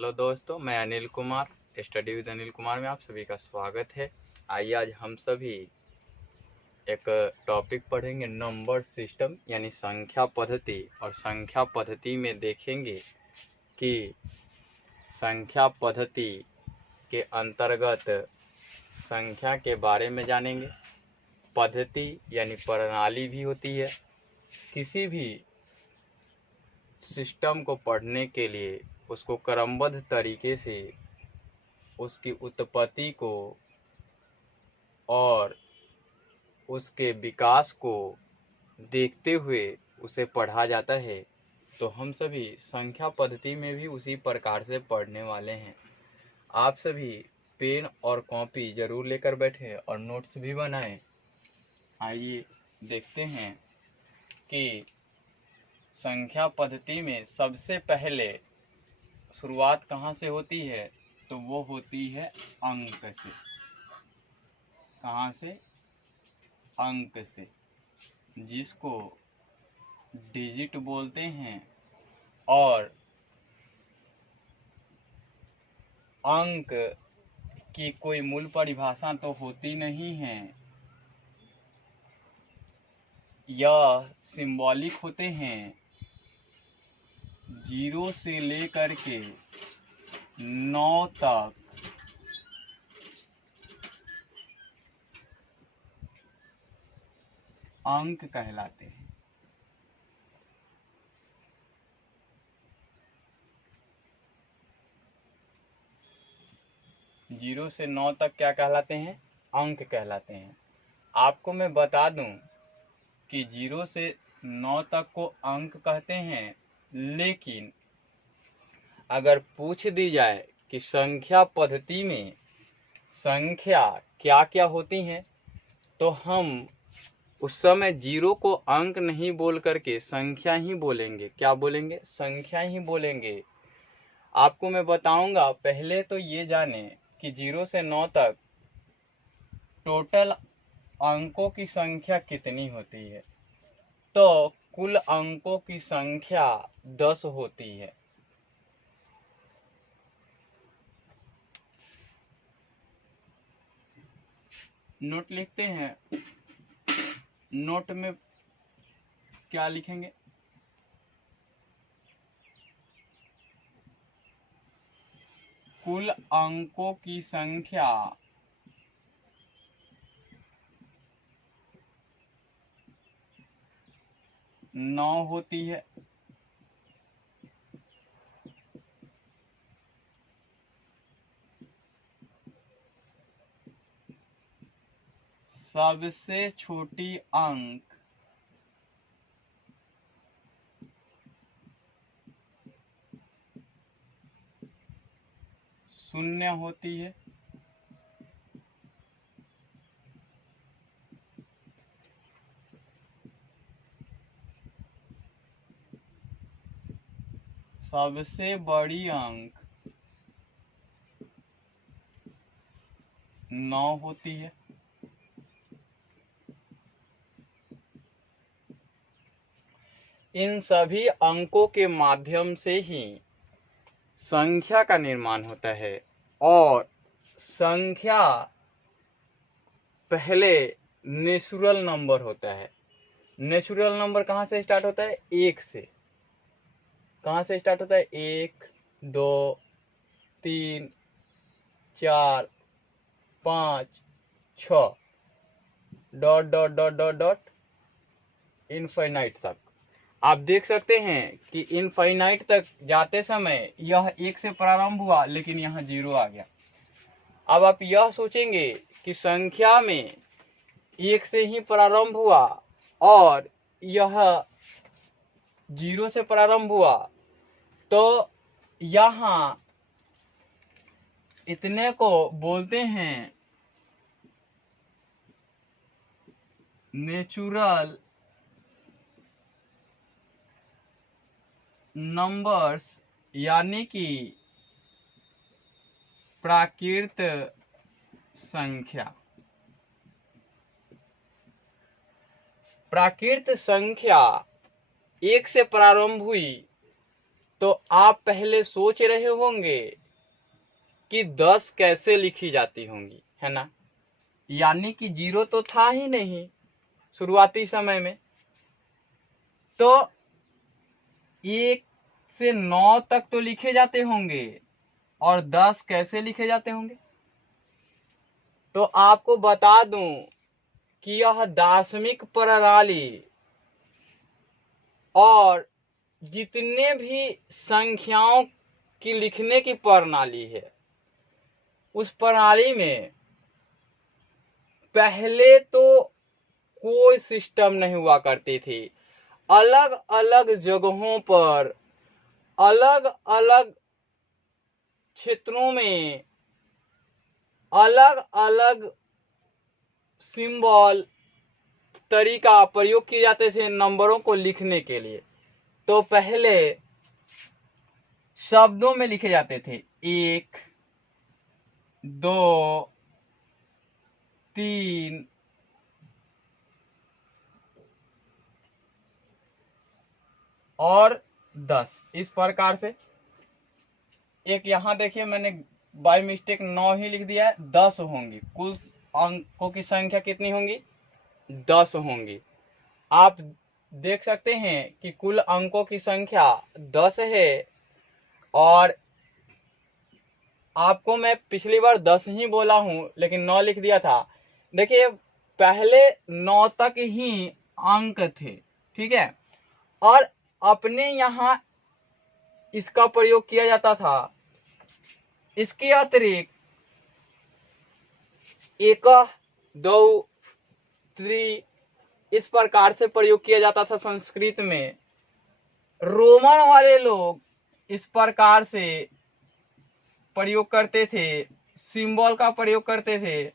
Hello दोस्तों, मैं Anil Kumar, study with Anil Kumar में आप सभी का स्वागत है। आइए आज हम सभी एक टॉपिक पढ़ेंगे, नंबर सिस्टम यानी संख्या पद्धति। और संख्या पद्धति में देखेंगे कि संख्या पद्धति के अंतर्गत संख्या के बारे में जानेंगे। पद्धति यानी प्रणाली भी होती है। किसी भी सिस्टम को पढ़ने के लिए उसको क्रमबद्ध तरीके से उसकी उत्पत्ति को और उसके विकास को देखते हुए उसे पढ़ा जाता है। तो हम सभी संख्या पद्धति में भी उसी प्रकार से पढ़ने वाले हैं। आप सभी पेन और कॉपी जरूर लेकर बैठें और नोट्स भी बनाएं। आइए देखते हैं कि संख्या पद्धति में सबसे पहले शुरुआत कहाँ से होती है। तो वो होती है अंक से। कहाँ से? अंक से, जिसको डिजिट बोलते हैं। और अंक की कोई मूल परिभाषा तो होती नहीं है, यह सिंबॉलिक होते हैं। 0 से लेकर के 9 तक अंक कहलाते हैं। जीरो से 9 तक क्या कहलाते हैं? अंक कहलाते हैं। आपको मैं बता दूं कि 0 से 9 तक को अंक कहते हैं, लेकिन अगर पूछ दी जाए कि संख्या पद्धति में संख्या क्या क्या होती हैं, तो हम उस समय 0 को अंक नहीं बोल करके संख्या ही बोलेंगे। क्या बोलेंगे? संख्या ही बोलेंगे। आपको मैं बताऊंगा। पहले तो ये जाने कि 0 से 9 तक टोटल अंकों की संख्या कितनी होती है। तो कुल अंकों की संख्या 10 होती है। नोट लिखते हैं। नोट में क्या लिखेंगे? कुल अंकों की संख्या 9 होती है। सबसे छोटी अंक शून्य होती है। सबसे बड़ी अंक 9 होती है। इन सभी अंकों के माध्यम से ही संख्या का निर्माण होता है। और संख्या पहले नेचुरल नंबर होता है। नेचुरल नंबर कहाँ से स्टार्ट होता है? 1 से। कहाँ से स्टार्ट होता है? 1, 2, 3, 4, 5, 6 dot dot dot dot dot infinite तक। आप देख सकते हैं कि इनफाइनाइट तक जाते समय यह 1 से प्रारंभ हुआ, लेकिन यहाँ 0 आ गया। अब आप यह सोचेंगे कि संख्या में 1 से ही प्रारंभ हुआ और यह 0 से प्रारंभ हुआ, तो यहाँ इतने को बोलते हैं नेचुरल नंबर्स, यानी कि प्राकृत संख्या। प्राकृत संख्या 1 से प्रारंभ हुई तो आप पहले सोच रहे होंगे कि 10 कैसे लिखी जाती होंगी, है ना। यानी कि 0 तो था ही नहीं शुरुआती समय में। तो 1 से 9 तक तो लिखे जाते होंगे, और 10 कैसे लिखे जाते होंगे। तो आपको बता दूं कि यह दार्शनिक प्रणाली और जितने भी संख्याओं की लिखने की प्रणाली है, उस प्रणाली में पहले तो कोई सिस्टम नहीं हुआ करती थी। अलग अलग जगहों पर, अलग अलग क्षेत्रों में अलग अलग सिंबल तरीका प्रयोग किए जाते थे नंबरों को लिखने के लिए। तो पहले शब्दों में लिखे जाते थे 1, 2, 3, और 10, इस प्रकार से। एक यहां देखिए मैंने बाय मिस्टेक 9 ही लिख दिया है, 10 होंगी। कुल अंकों की संख्या कितनी होंगी? 10 होंगी। आप देख सकते हैं कि कुल अंकों की संख्या 10 है, और आपको मैं पिछली बार 10 ही बोला हूं लेकिन 9 लिख दिया था। देखिए पहले 9 तक ही अंक थे, ठीक है, और अपने यहां इसका प्रयोग किया जाता था। इसके अतिरिक्त 1, 2, 3 इस प्रकार से प्रयोग किया जाता था संस्कृत में। रोमन वाले लोग इस प्रकार से प्रयोग करते थे, सिंबल का प्रयोग करते थे।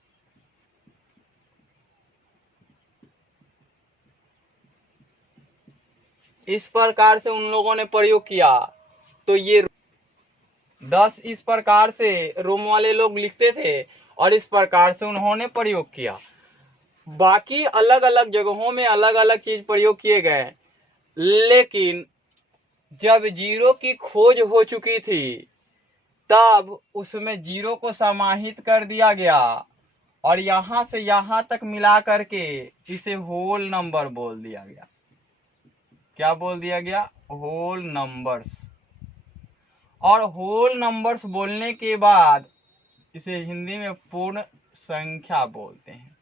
इस प्रकार से उन लोगों ने प्रयोग किया। तो ये 10 इस प्रकार से रोम वाले लोग लिखते थे, और इस प्रकार से उन्होंने प्रयोग किया। बाकी अलग अलग जगहों में अलग अलग चीज प्रयोग किए गए, लेकिन जब 0 की खोज हो चुकी थी तब उसमें 0 को समाहित कर दिया गया, और यहां से यहां तक मिला करके इसे होल नंबर बोल दिया गया। क्या बोल दिया गया? Whole numbers. और होल नंबर्स बोलने के बाद इसे हिंदी में पूर्ण संख्या बोलते हैं।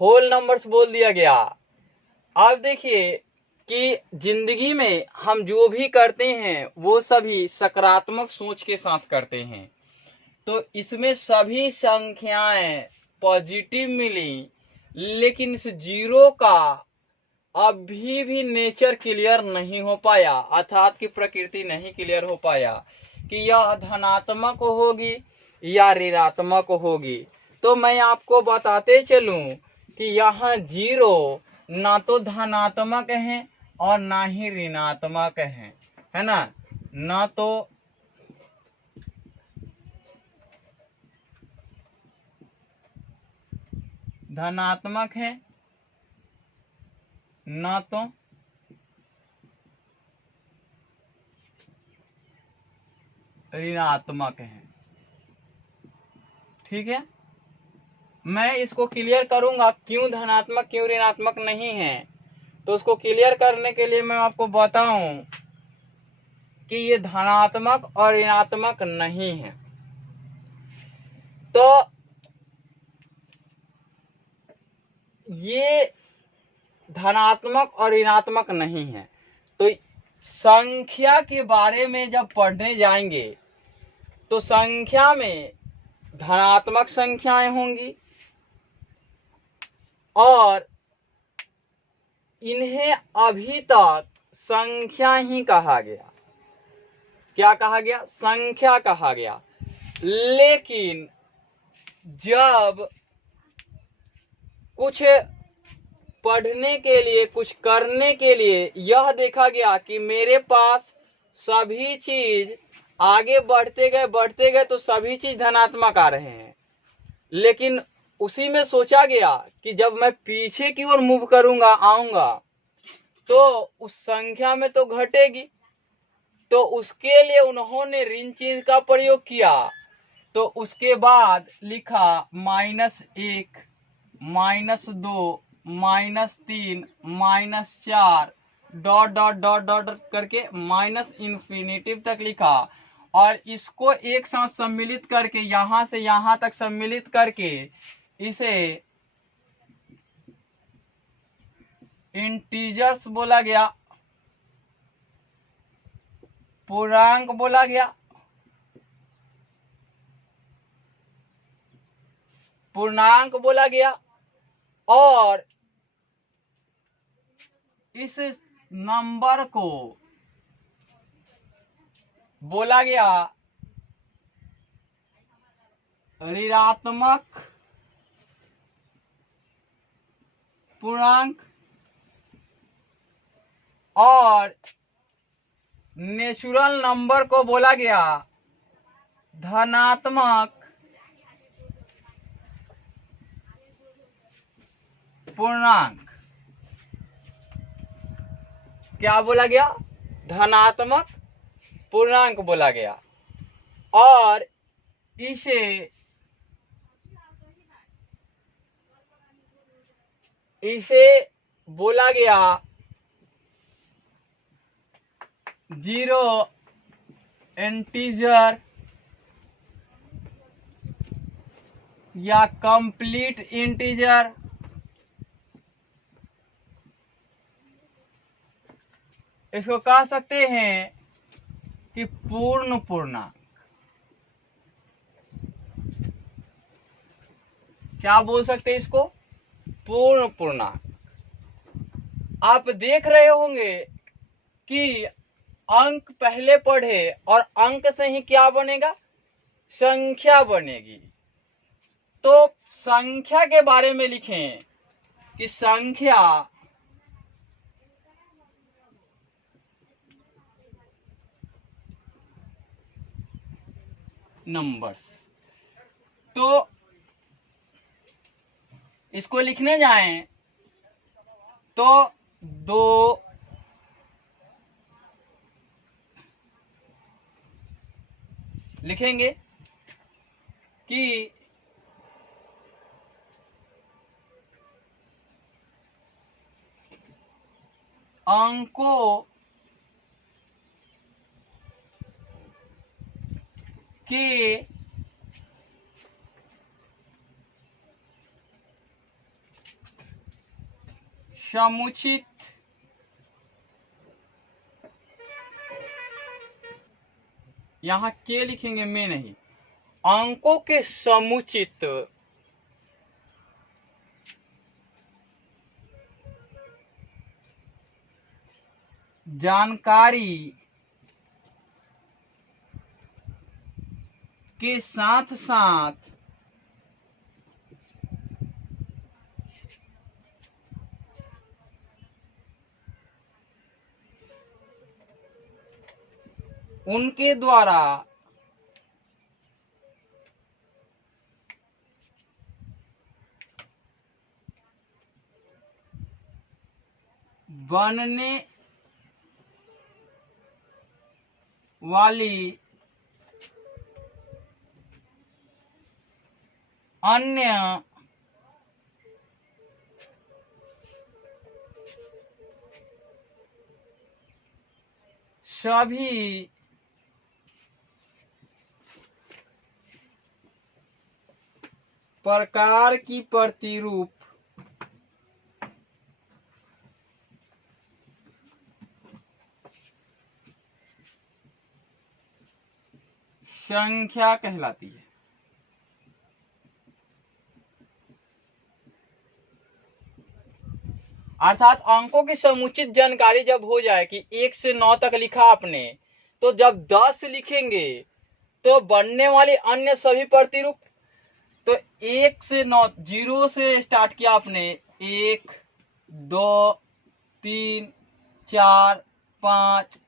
होल नंबर्स बोल दिया गया। अब देखिए कि जिंदगी में हम जो भी करते हैं वो सभी सकारात्मक सोच के साथ करते हैं। तो इसमें सभी संख्याएं पॉजिटिव मिली, लेकिन इस 0 का अभी भी नेचर क्लियर नहीं हो पाया, अर्थात की प्रकृति नहीं क्लियर हो पाया कि यह धनात्मक होगी या ऋणात्मक होगी। तो मैं आपको बताते चलूं कि यहाँ 0 ना तो धनात्मक है और ना ही ऋणात्मक है ना। ना तो धनात्मक है, ना तो ऋणात्मक है। ठीक है, मैं इसको क्लियर करूंगा क्यों धनात्मक क्यों ऋणात्मक नहीं है। तो उसको क्लियर करने के लिए मैं आपको बताऊं कि ये धनात्मक और ऋणात्मक नहीं है। तो ये धनात्मक और ऋणात्मक नहीं है। तो संख्या के बारे में जब पढ़ने जाएंगे तो संख्या में धनात्मक संख्याएं होंगी, और इन्हें अभी तक संख्या ही कहा गया। क्या कहा गया? संख्या कहा गया। लेकिन जब कुछ पढ़ने के लिए, कुछ करने के लिए यह देखा गया कि मेरे पास सभी चीज आगे बढ़ते गए तो सभी चीज धनात्मक आ रहे हैं, लेकिन उसी में सोचा गया कि जब मैं पीछे की ओर मूव करूंगा, आऊंगा, तो उस संख्या में तो घटेगी, तो उसके लिए उन्होंने ऋण चिन्ह का प्रयोग किया। तो उसके बाद लिखा -1, -2, -3, -4 डॉट डॉट डॉट डॉट करके -इन्फिनिटिव तक लिखा, और इसको एक साथ सम्मिलित करके यहां से यहां तक सम्मिलित करके इसे इंटीजर्स बोला गया, पूर्णांक बोला गया, पूर्णांक बोला गया। और इस नंबर को बोला गया ऋणात्मक पूर्णांक, और नेचुरल नंबर को बोला गया धनात्मक पूर्णांक। क्या बोला गया? धनात्मक पूर्णांक बोला गया। और इसे बोला गया जीरो इंटीजर या कंप्लीट इंटीजर। इसको कह सकते हैं कि पूर्ण पूर्णांक। क्या बोल सकते हैं इसको? पूर्ण पूर्णांक। आप देख रहे होंगे कि अंक पहले पढ़े और अंक से ही क्या बनेगा? संख्या बनेगी। तो संख्या के बारे में लिखें कि संख्या नंबर्स। तो इसको लिखने जाएं तो 2 लिखेंगे कि अंकों के समुचित यहां के लिखेंगे, में नहीं, अंकों के समुचित जानकारी के साथ साथ उनके द्वारा बनने वाली अन्य सभी प्रकार की प्रतिरूप संख्या कहलाती है। अर्थात अंकों की समुचित जानकारी जब हो जाए कि 1 से 9 तक लिखा आपने, तो जब 10 लिखेंगे तो बनने वाली अन्य सभी प्रतिरूप, तो 1 से 9, 0 से स्टार्ट किया आपने, 1, 2, 3, 4, 5,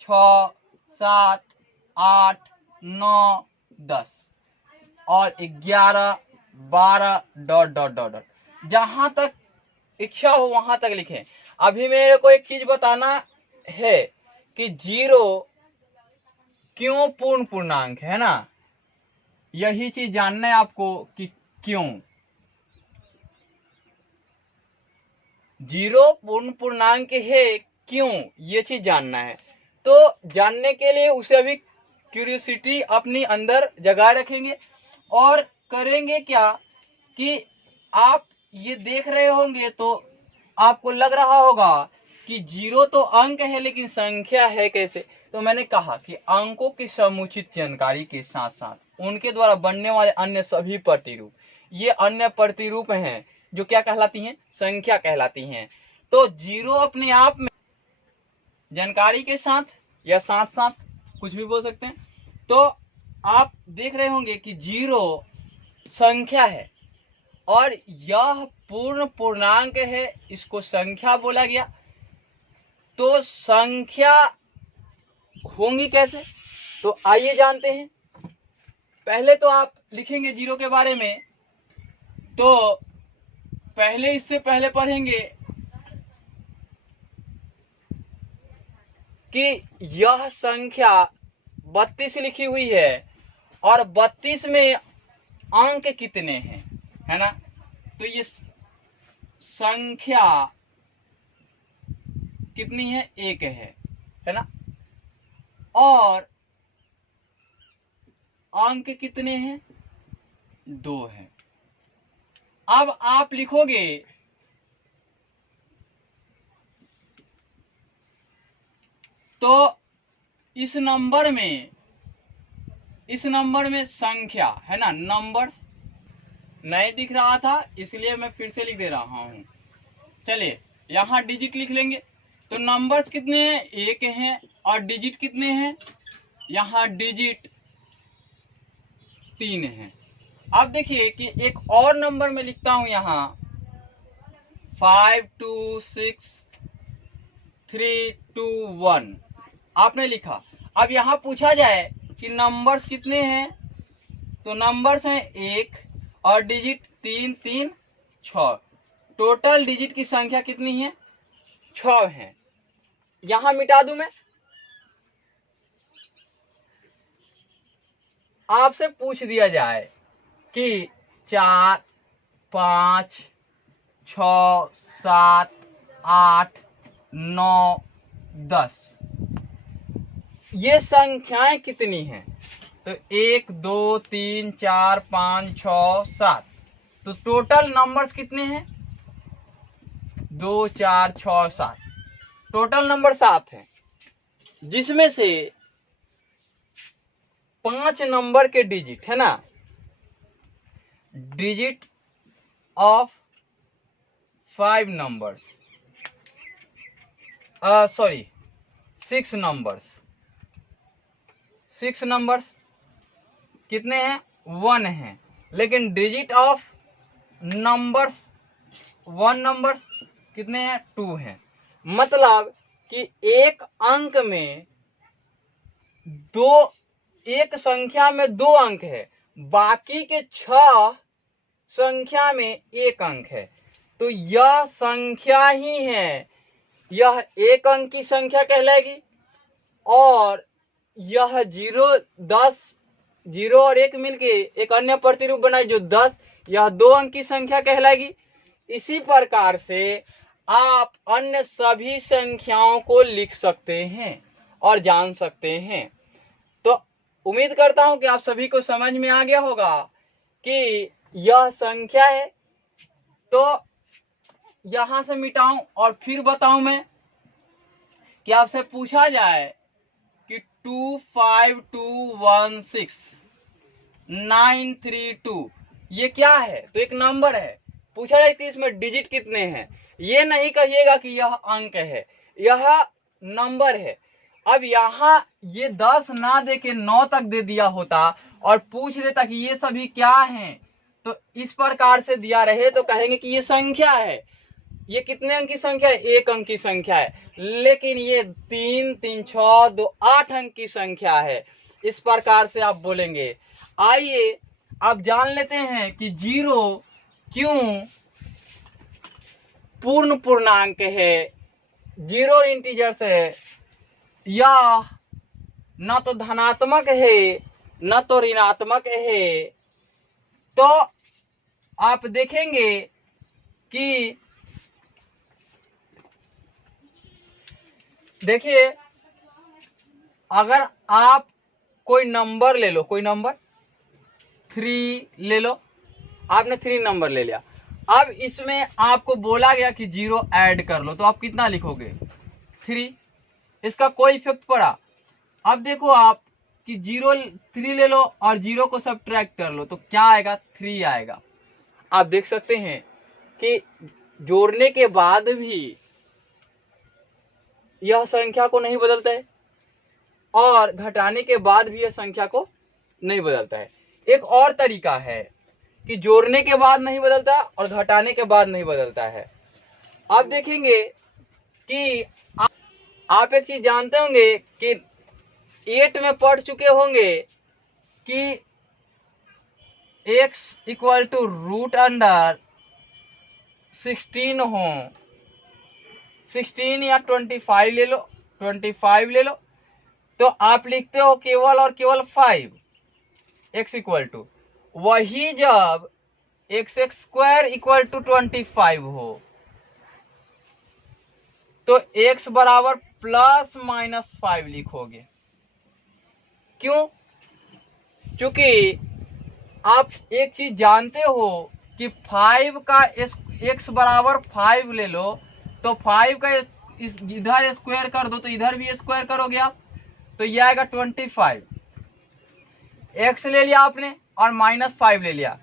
6, 7, 8, 9, 10 और 11, 12 डॉट डॉट डॉट डॉट, जहां तक इच्छा हो वहां तक लिखें। अभी मेरे को एक चीज बताना है कि 0 क्यों पूर्ण पूर्णांक है ना, यही चीज जानना है आपको कि क्यों 0 पूर्ण पूर्णांक है, क्यों, ये चीज जानना है। तो जानने के लिए उसे अभी क्यूरियोसिटी अपनी अंदर जगा रखेंगे और करेंगे क्या कि आप ये देख रहे होंगे तो आपको लग रहा होगा कि 0 तो अंक है लेकिन संख्या है कैसे। तो मैंने कहा कि अंकों की समुचित जानकारी के साथ साथ उनके द्वारा बनने वाले अन्य सभी प्रतिरूप, ये अन्य प्रतिरूप हैं जो क्या कहलाती हैं, संख्या कहलाती हैं। तो 0 अपने आप में जानकारी के साथ या साथ साथ कुछ भी बोल सकते हैं। तो आप देख रहे होंगे कि 0 संख्या है और यह पूर्ण पूर्णांक है, इसको संख्या बोला गया। तो संख्या होंगी कैसे, तो आइए जानते हैं। पहले तो आप लिखेंगे 0 के बारे में, तो पहले इससे पहले पढ़ेंगे कि यह संख्या 32 लिखी हुई है और 32 में अंक कितने हैं, है ना। तो ये संख्या कितनी है, 1 है ना। और अंक कितने हैं, 2 है। अब आप लिखोगे तो इस नंबर में संख्या है ना, नंबर्स नहीं दिख रहा था इसलिए मैं फिर से लिख दे रहा हूं। चलिए यहां डिजिट लिख लेंगे। तो नंबर्स कितने हैं, 1 हैं और डिजिट कितने हैं, यहां डिजिट 3 है। अब देखिए कि एक और नंबर में लिखता हूं यहां 5 2 6 3 2 1 आपने लिखा। अब यहां पूछा जाए कि नंबर्स कितने हैं, तो नंबर्स हैं 1 और डिजिट 3 3 6। टोटल डिजिट की संख्या कितनी है, 6 है। यहां मिटा दूं मैं, आपसे पूछ दिया जाए कि 4 5 6 7 8 9 10 ये संख्याएं कितनी हैं, तो 1 2 3 4 5 6 7। तो टोटल नंबर्स कितने हैं, 2 4 6 7। टोटल नंबर 7 है, जिसमें से 5 नंबर के डिजिट है ना, digit of 5 numbers, sorry 6 numbers, 6 numbers कितने हैं, 1 है। लेकिन डिजिट ऑफ नंबर्स 1 नंबर्स कितने हैं, 2 हैं। मतलब कि एक अंक में एक संख्या में 2 अंक है, बाकी के 6 संख्या में 1 अंक है। तो यह संख्या ही है, यह 1 अंक की संख्या कहलाएगी। और यह 0 10 0 और 1 मिलके एक अन्य प्रतिरूप बनाए जो 10, यह 2 अंक की संख्या कहलाएगी। इसी प्रकार से आप अन्य सभी संख्याओं को लिख सकते हैं और जान सकते हैं। तो उम्मीद करता हूं कि आप सभी को समझ में आ गया होगा कि यह संख्या है। तो यहां से मिटाऊं और फिर बताऊं मैं कि आपसे पूछा जाए कि 25216 932 ये क्या है, तो एक नंबर है। पूछा जाए कि इसमें डिजिट कितने हैं, ये नहीं कहिएगा कि यह अंक है, यह नंबर है। अब यहां ये 10 ना दे के 9 तक दे दिया होता और पूछ लेता कि ये सभी क्या हैं, तो इस प्रकार से दिया रहे तो कहेंगे कि ये संख्या है। ये कितने अंक की संख्या है, 1 अंक की संख्या है। लेकिन ये 3 3 6 2 8 अंक की संख्या है। इस प्रकार से आप बोलेंगे। आइए अब जान लेते हैं कि 0 क्यों पूर्ण पूर्णांक है जीरो इंटीजर्स है, या ना तो धनात्मक है न तो ऋणात्मक है, तो आप देखेंगे कि देखिए अगर आप कोई नंबर ले लो, कोई नंबर 3 ले लो, आपने 3 नंबर ले लिया, अब इसमें आपको बोला गया कि 0 ऐड कर लो, तो आप कितना लिखोगे 3, इसका कोई इफेक्ट पड़ा। अब देखो आप कि 3 ले लो और 0 को सब्ट्रैक्ट कर लो, तो क्या आएगा 3 आएगा। आप देख सकते हैं कि जोड़ने के बाद भी यह संख्या को नहीं बदलता है और घटाने के बाद भी यह संख्या को नहीं बदलता है। एक और तरीका है कि जोड़ने के बाद नहीं बदलता और घटाने के बाद नहीं बदलता है। आप देखेंगे कि आप एक चीज जानते होंगे कि 8 में पढ़ चुके होंगे कि x equal to root under 16 हो, 16 या 25 ले लो, 25 ले लो, तो आप लिखते हो केवल और केवल 5 x इक्वल टू, वही जब x स्क्वायर इक्वल टू 25 हो तो x बराबर प्लस माइनस 5 लिखोगे। क्यों? क्योंकि आप एक चीज जानते हो कि 5 का x बराबर 5 ले लो, तो 5 का इधर स्क्वायर कर दो तो इधर भी स्क्वायर करोगे आप, तो यह आएगा 25। x ले लिया आपने और -5 ले लिया,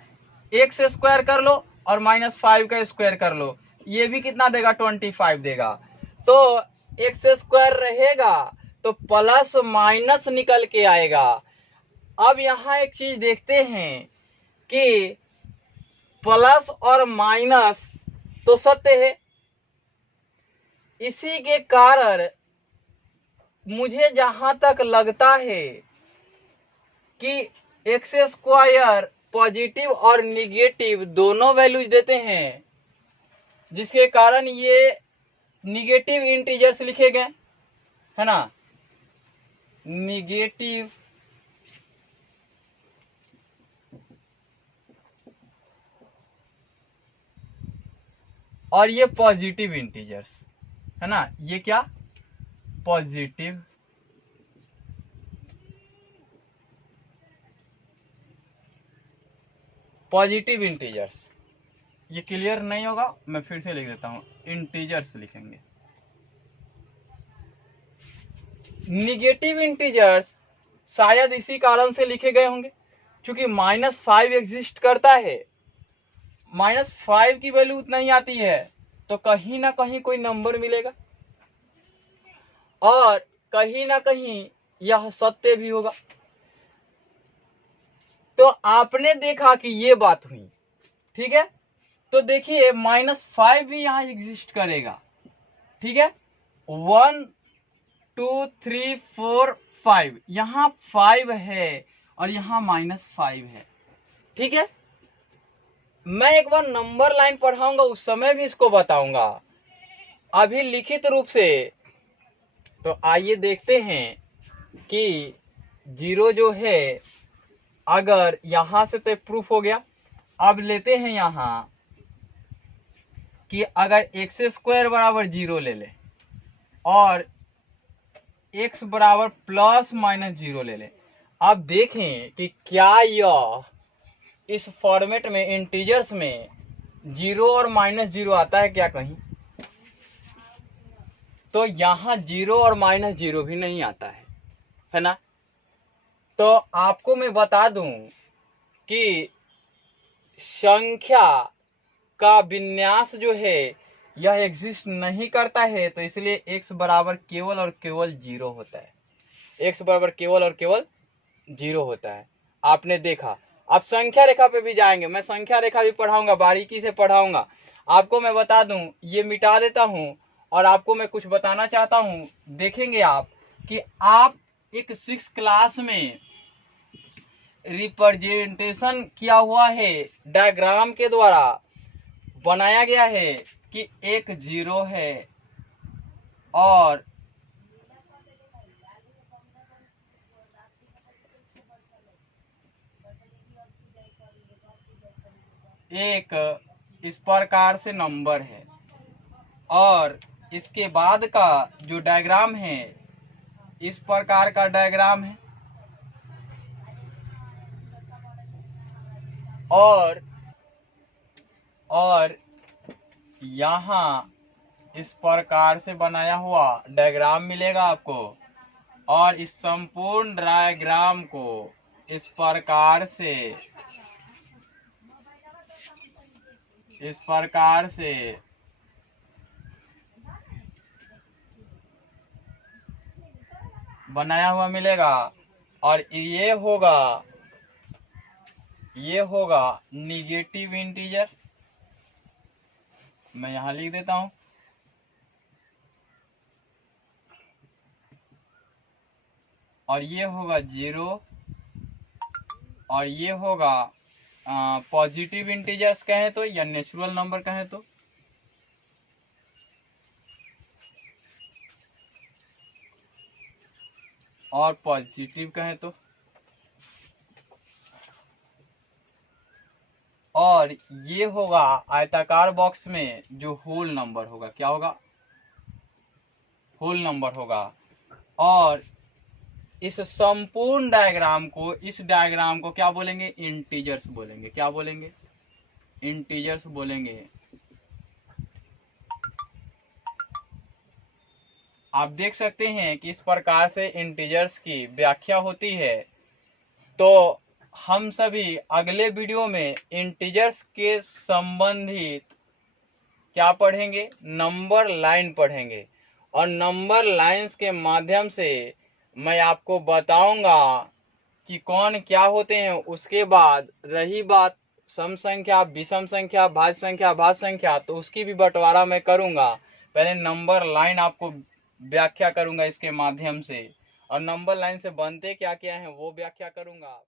x स्क्वायर कर लो और -5 का स्क्वायर कर लो, ये भी कितना देगा 25 देगा। तो x स्क्वायर रहेगा तो प्लस माइनस निकल के आएगा। अब यहाँ एक चीज देखते हैं कि प्लस और माइनस तो सत्य है, इसी के कारण मुझे जहां तक लगता है कि एक्स स्क्वायर पॉजिटिव और निगेटिव दोनों वैल्यूज देते हैं, जिसके कारण ये निगेटिव इंटीजर्स लिखे गए, है ना, निगेटिव और ये पॉजिटिव इंटीजर्स, है ना, ये क्या पॉजिटिव पॉजिटिव इंटीजर्स। ये क्लियर नहीं होगा, मैं फिर से लिख देता हूं, इंटीजर्स लिखेंगे। निगेटिव इंटीजर्स शायद इसी कारण से लिखे गए होंगे क्योंकि -5 एग्जिस्ट करता है, -5 की वैल्यू उतना ही आती है, तो कहीं ना कहीं कोई नंबर मिलेगा और कहीं ना कहीं यह सत्य भी होगा। तो आपने देखा कि ये बात हुई, ठीक है, तो देखिए -5 भी यहां एग्जिस्ट करेगा, ठीक है, 1 2 3 4 5, यहां 5 है और यहां -5 है, ठीक है। मैं एक बार नंबर लाइन पढ़ाऊंगा, उस समय भी इसको बताऊंगा, अभी लिखित रूप से। तो आइए देखते हैं कि 0 जो है, अगर यहां से तो प्रूफ हो गया। अब लेते हैं यहां कि अगर एक्स स्क्वायर बराबर 0 ले ले और x बराबर प्लस माइनस 0 ले ले, अब देखें कि क्या यह इस फॉर्मेट में इंटीजर्स में 0 और -0 आता है क्या कहीं? तो यहां 0 और -0 भी नहीं आता है ना। तो आपको मैं बता दूं कि संख्या का विन्यास जो है यह एग्जिस्ट नहीं करता है, तो इसलिए x बराबर केवल और केवल 0 होता है, x बराबर केवल और केवल 0 होता है। आपने देखा। आप संख्या रेखा पे भी जाएंगे, मैं संख्या रेखा भी पढ़ाऊंगा, बारीकी से पढ़ाऊंगा। आपको मैं बता दूं, ये मिटा देता हूं और आपको मैं कुछ बताना चाहता हूं। देखेंगे आप कि आप एक 6th क्लास में रिप्रेजेंटेशन किया हुआ है, डायग्राम के द्वारा बनाया गया है कि एक 0 है और एक इस प्रकार से नंबर है, और इसके बाद का जो डायग्राम है इस प्रकार का डायग्राम है, और यहाँ इस प्रकार से बनाया हुआ डायग्राम मिलेगा आपको। और इस संपूर्ण डायग्राम को इस प्रकार से बनाया हुआ मिलेगा। और ये होगा निगेटिव इंटीजर। मैं यहां लिख देता हूं, और ये होगा 0, और ये होगा पॉजिटिव इंटीजर्स कहें तो या नेचुरल नंबर कहें तो। और पॉजिटिव कहें तो। और ये होगा आयताकार बॉक्स में जो होल नंबर होगा। क्या होगा? होल नंबर होगा। और इस संपूर्ण डायग्राम को क्या बोलेंगे? इंटीजर्स बोलेंगे। क्या बोलेंगे? इंटीजर्स बोलेंगे। आप देख सकते हैं कि इस प्रकार से इंटीजर्स की व्याख्या होती है। तो हम सभी अगले वीडियो में इंटीजर्स के संबंधित क्या पढ़ेंगे? नंबर लाइन पढ़ेंगे। और नंबर लाइंस के माध्यम से मैं आपको बताऊंगा कि कौन क्या होते हैं। उसके बाद रही बात सम संख्या, विषम संख्या, भाज्य संख्या, भाज्य संख्या, तो उसकी भी बंटवारा मैं करूंगा। पहले नंबर लाइन आपको व्याख्या करूंगा इसके माध्यम से, और नंबर लाइन से बनते क्या क्या है वो व्याख्या करूंगा।